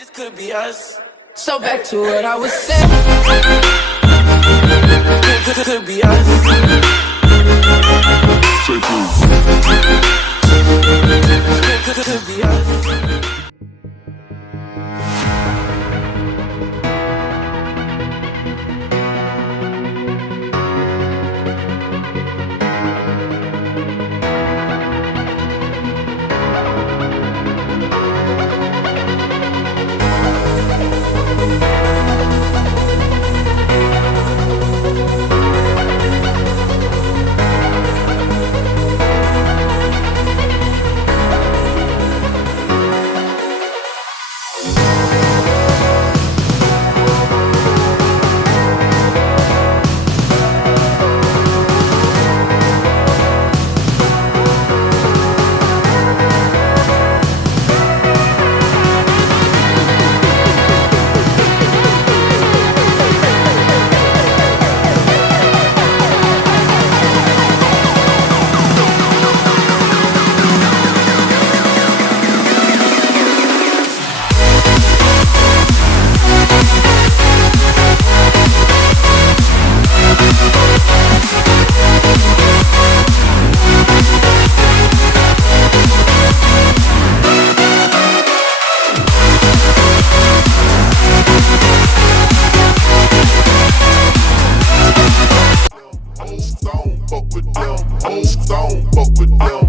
This could be us. So back to what I was saying. Could be us. Could be us. Fuck with them.